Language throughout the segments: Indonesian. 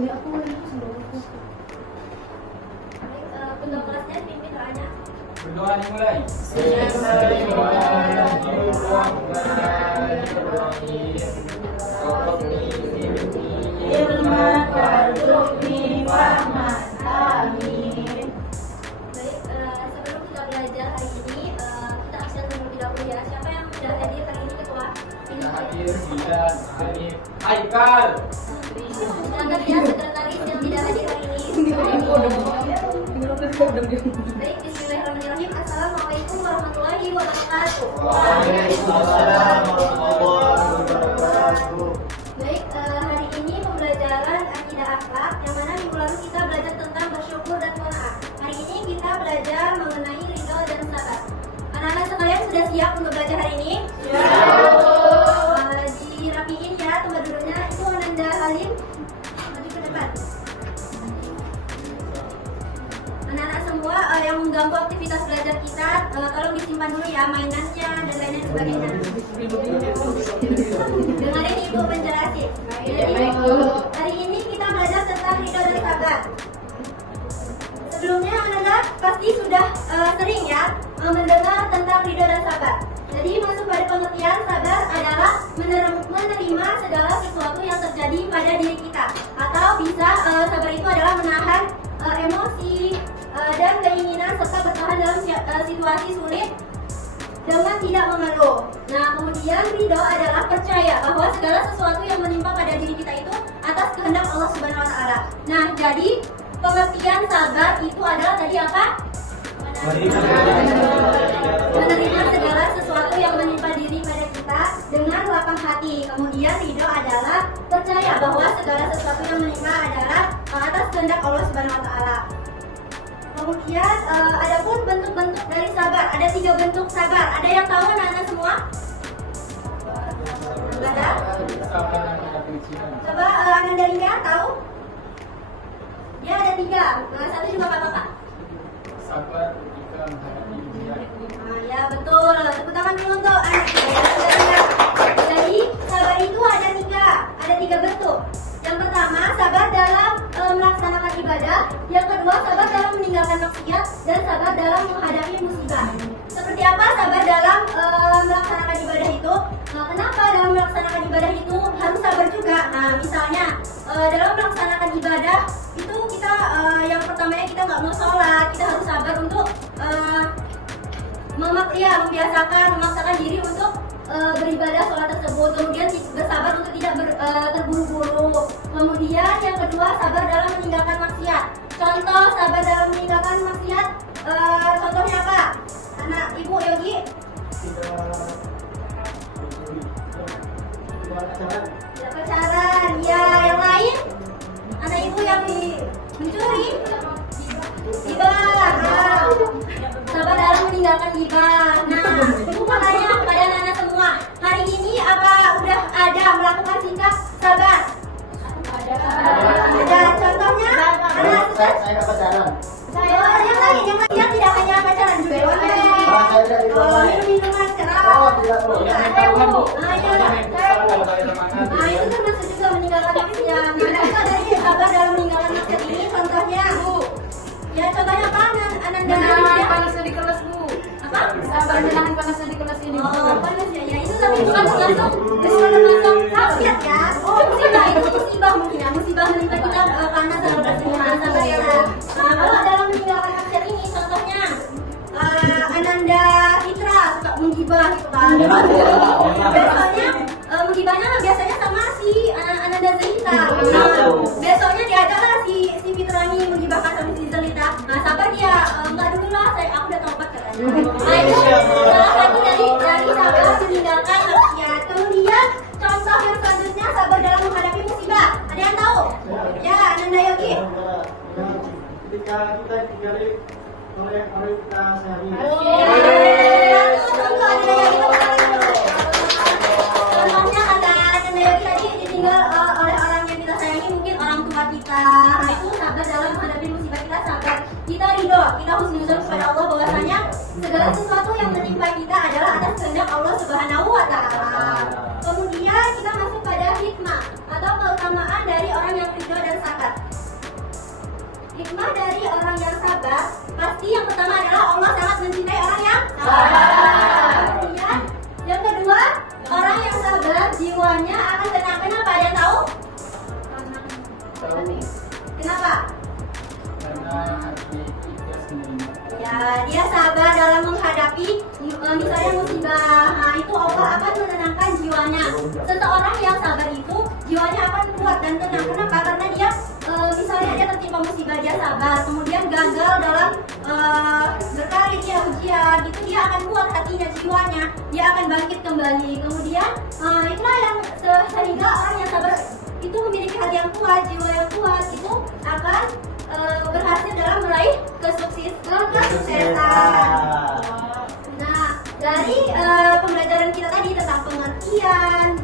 Untuk kelasnya pimpin doanya. Berdoa dimulai. Baik, sebelum kita belajar hari ini, kita absen terlebih dahulu ya. Siapa yang sudah hadir hari ini ketua? Ini Hadir Zidan, Hanif, Haikal. Sebentar ya, sekretaris yang tidak hadir hari ini. Baik, bismillahirrahmanirrahim. Assalamualaikum warahmatullahi wabarakatuh. Waalaikumsalam warahmatullahi wabarakatuh. Baik, hari ini pembelajaran akidah akhlak yang mana minggu lalu kita belajar tentang bersyukur dan qanaah. Hari ini kita belajar mengenai ridho dan sabar. Anak-anak sekalian sudah siap untuk belajar hari ini? Dirapiin ya tempat duduknya. Itu Ananda Halim, maju ke depan. Anak-anak semua yang mengganggu aktivitas belajar kita, tolong disimpan dulu ya mainannya dan lain sebagainya. Dengarin ibu menjelasin. Hari ini kita belajar tentang ridho dan sabar. Sebelumnya anak-anak pasti sudah sering ya mendengar tentang ridho dan sabar. Jadi masuk pada pengertian sabar adalah menerima segala sesuatu yang terjadi pada diri kita. Atau bisa sabar itu adalah menahan emosi dan keinginan serta bertahan dalam situasi sulit dengan tidak mengeluh. Nah, kemudian ridho adalah percaya bahwa segala sesuatu yang menimpa pada diri kita itu atas kehendak Allah Subhanahu wa taala. Nah, jadi pengertian sabar itu adalah tadi apa? Menerima segala sesuatu yang menimpa diri pada kita dengan lapang hati. Kemudian ridho adalah percaya bahwa segala sesuatu yang menimpa adalah atas kehendak Allah Subhanahu wa taala. Kemudian adapun bentuk-bentuk dari sabar, ada 3 bentuk sabar. Ada yang tahu anak-anak semua? Ada? Coba Ananda Ringa tahu? Ya ada 3. Satu juga nggak apa-apa. Sabar ketika menghadapi ujian. Ya betul. Tepuk tangan dulu untuk anak saya. Jadi sabar itu ada 3 bentuk. Yang pertama sabar dalam melaksanakan ibadah. Yang kedua sabar dalam meninggalkan maksiat dan sabar dalam menghadapi musibah. Seperti apa sabar dalam melaksanakan ibadah itu? Kenapa dalam melaksanakan ibadah itu harus sabar juga? Nah misalnya dalam melaksanakan ibadah itu kita yang pertamanya kita nggak mau sholat, kita harus sabar untuk memaksakan diri untuk beribadah sholat tersebut. Kemudian bersabar untuk tidak terburu-buru. Kemudian yang kedua sabar dalam meninggalkan maksiat. Contoh sabar dalam meninggalkan maksiat, contohnya apa? Anak ibu Yogi? Tidak pacaran. Ya, yang lain? Anak ibu yang mencuri? Gibah. Sabar dalam meninggalkan gibah. Nah, ibu mau tanya kepada anak-anak semua, hari ini apa udah ada melakukan sikap sabar? Ada. Contohnya? Anak Saya nggak pacaran. yang lain yang tidak hanya pacaran juga. Minum-minuman keras. Tidak perlu. Nah, itu termasuk juga meninggalkan maksiat. Nah, kita dari sabar dalam meninggalkan maksiat ini contohnya, Bu. Ya, contohnya apa? Ananda Panasnya di kelas, Bu. apa? Sabar menahan panasnya di kelas ini. Oh, panas ya. Ya, itu tapi bukan termasuk maksiat ya. Oh, musibah itu musibah mungkin ya. Musibah menimpa kita karena sabar bersenang sabar ya. Nah, kalau dalam meninggalkan maksiat ini contohnya Ananda Fitra suka menggibah gitu kan. Besoknya menggibahnya biasanya sama si Ananda Zelita. Nah, besoknya diajaklah si Fitrani menggibahkan sama si Zelita. Nah, sabar dia enggak dulu lah, aku udah taubat katanya. Nah, itu salah satu dari sabar meninggalkan maksiat. Kemudian contoh yang selanjutnya sabar dalam menghadapi musibah. Ada yang tahu? Ya, Ananda Yogi. Ketika kita ditinggali oleh orang kita sehari-hari. Contohnya kata Ananda Yogi tadi ditinggal oleh orang yang kita sayangi, mungkin orang tua kita. Nah, itu sabar dalam menghadapi musibah. Kita sabar, kita ridho, kita husnuzon kepada Allah bahwasanya segala sesuatu yang menimpa kita adalah atas kehendak Allah Subhanahu wa taala. Kemudian kita masuk pada hikmah atau keutamaan dari orang yang ridho dan sabar. hikmah dari orang yang sabar, pasti yang pertama adalah Allah sangat mencintai orang yang sabar. Kemudian yang kedua, orang yang sabar jiwanya akan tenang. Kenapa? Ada yang tahu? Tahu Kenapa? karena hati ikhlas menerima. Ya, dia sabar dalam menghadapi misalnya musibah. Nah, itu Allah akan menenangkan jiwanya. Seseorang yang sabar itu jiwanya akan kuat dan tenang. Kenapa? Karena dia misalnya dia tertimpa musibah, dia sabar, kemudian gagal dalam berkarir, dia ujian, itu dia akan kuat hatinya, jiwanya, dia akan bangkit kembali. Kemudian itulah yang sehingga orang yang sabar itu memiliki hati yang kuat, jiwa yang kuat, itu akan berhasil dalam meraih kesuksesan. Nah, dari pembelajaran kita tadi tentang pengertian,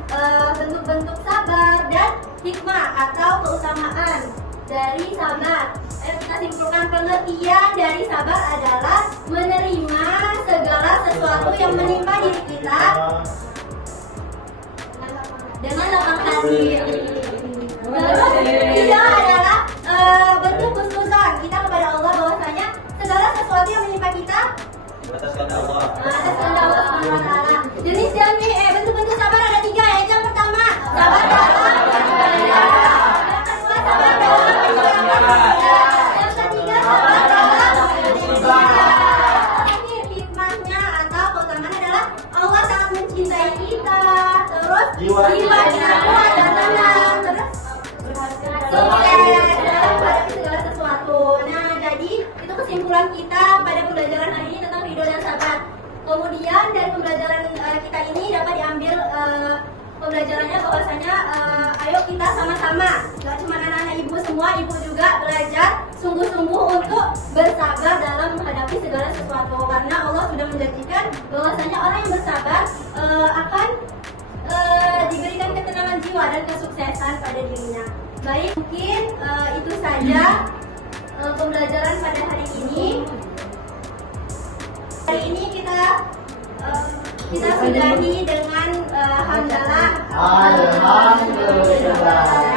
bentuk-bentuk sabar dan hikmah atau keutamaan dari sabar. Ayo kita simpulkan, pengertian dari sabar adalah menerima segala sesuatu yang menimpa diri kita dengan lapang hati. Lalu ketiga adalah bentuk khususan kita kepada Allah, bahwasanya segala sesuatu yang menimpa kita atas kehendak Allah Subhanahu wa taala. Jenis bentuk-bentuk sabar ada 3, yaitu yang pertama sabar dalam beribadah, yang kedua sabar dalam menjalankan, yang ketiga sabar dalam musibah. Terakhir, hikmahnya atau keutamaan adalah Allah sangat mencintai kita, terus jiwa kita kuat dan tenang, terus menghadapi segala sesuatu. Nah, jadi itu kesimpulan kita pada pembelajaran hari ini tentang ridho dan sabar. Kemudian dari pembelajaran kita ini dapat diambil pembelajarannya bahwasanya ayo kita sama-sama, gak cuma anak-anak ibu, semua ibu juga belajar sungguh-sungguh untuk bersabar dalam menghadapi segala sesuatu, karena Allah sudah menjanjikan bahwasanya orang yang bersabar akan diberikan ketenangan jiwa dan kesuksesan pada dirinya. Baik, mungkin itu saja pembelajaran pada hari ini. Hari ini kita sudahi dengan hamdalah. Alhamdulillah.